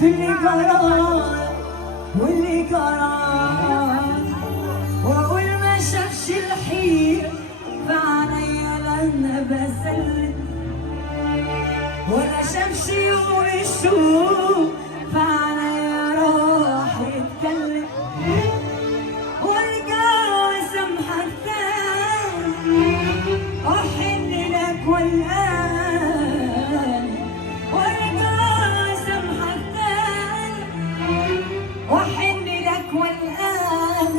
في اللي قرار واللي قرار، واقول ما شافش الحيل فعليا لما بسلم، ولا شافش يوم الشوق فعليا راح يتكلم، والقى سمحك تاني احن لك والان، والقى سمحك تاني واحن لك والان،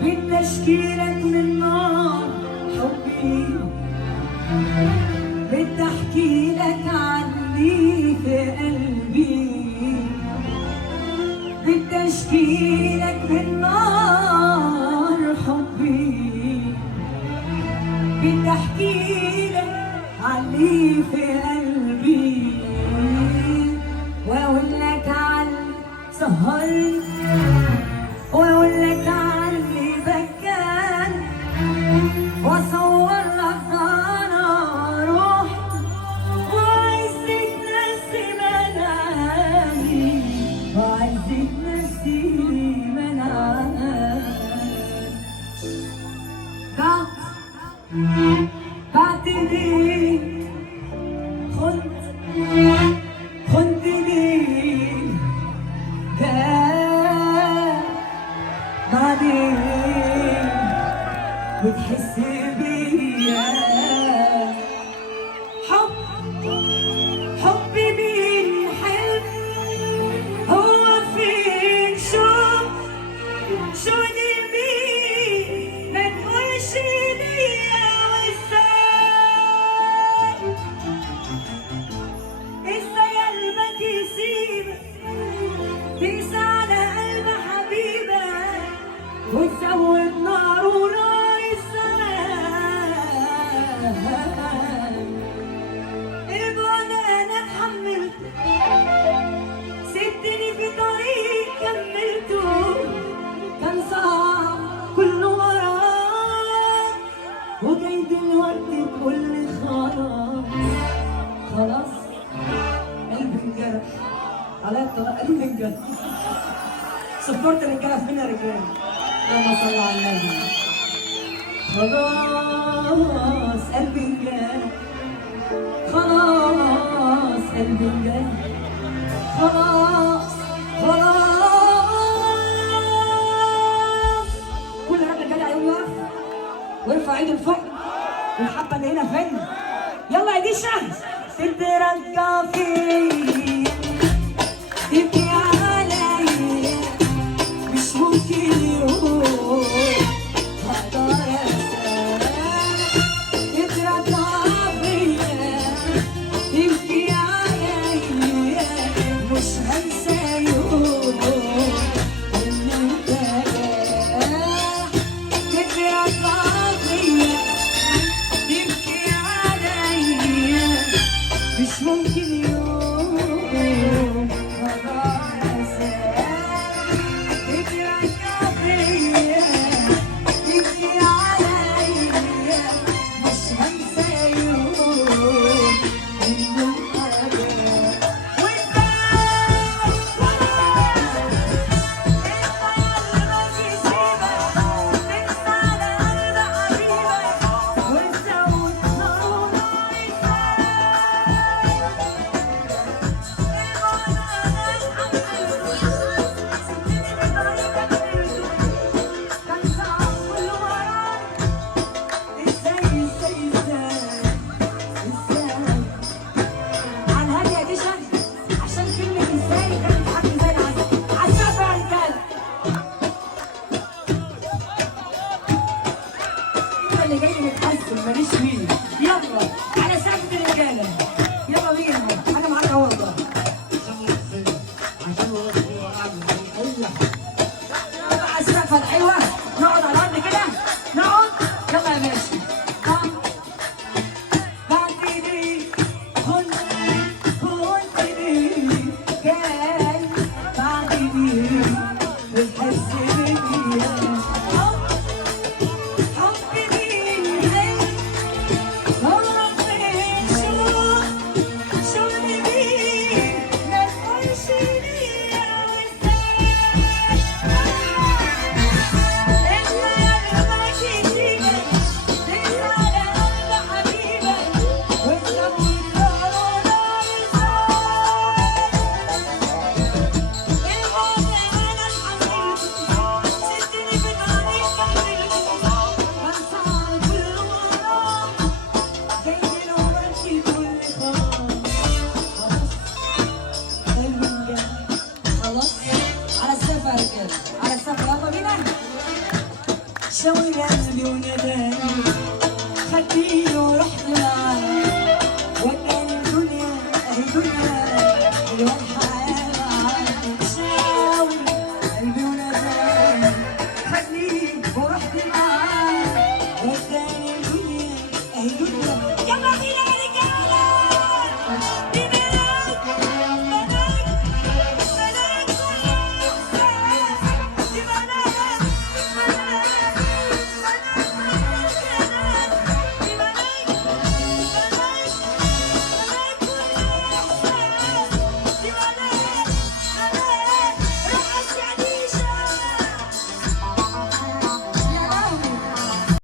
بدي اشكيلك من نار حبي، بدي احكي لك عني في قلبي، بدي اشكي لك من نار حبي، بدي احكي لك عني في قلبي، واقول لك عن سهرني، واقول لك عني بكاني، واصور لك انا روحي وعايزك نفسي منعاني، وعايزك نفسي منعاني. بعتني خنتني بعدين بتحس بيا حبي مين حلم هو فين شو مين ما تقولش ليا ازاي قلبك يسيبك تقسى على قلب حبيبك وتزود نار ونار السلام، البعد انا اتحملت سبتني في طريق كملته كان صعب كله وراك، وجاي دلوقتي تقول لي خلاص قلبي انجرح على الطلاق، قلبي انجرح. سبورت الرجاله فينا رجاله، اللهم صل على النبي. خلاص قلبي انجرح، خلاص قلبي انجرح، خلاص كل راجل جدع يقول يقف ويرفع ايده لفوق، والحبه اللي هنا فين؟ يلا يا ديشا تترجى فيا تبكي عليا، مش ممكن يوم هقدر انساك، تترجى فيا تبكي عليا، مش هنسى يوم ان انت جاح، تترجى فيا تبكي عليا، مش ممكن يوم هقدر انساك، تترجى فيا تبكي عليا، مش هنسى يوم ان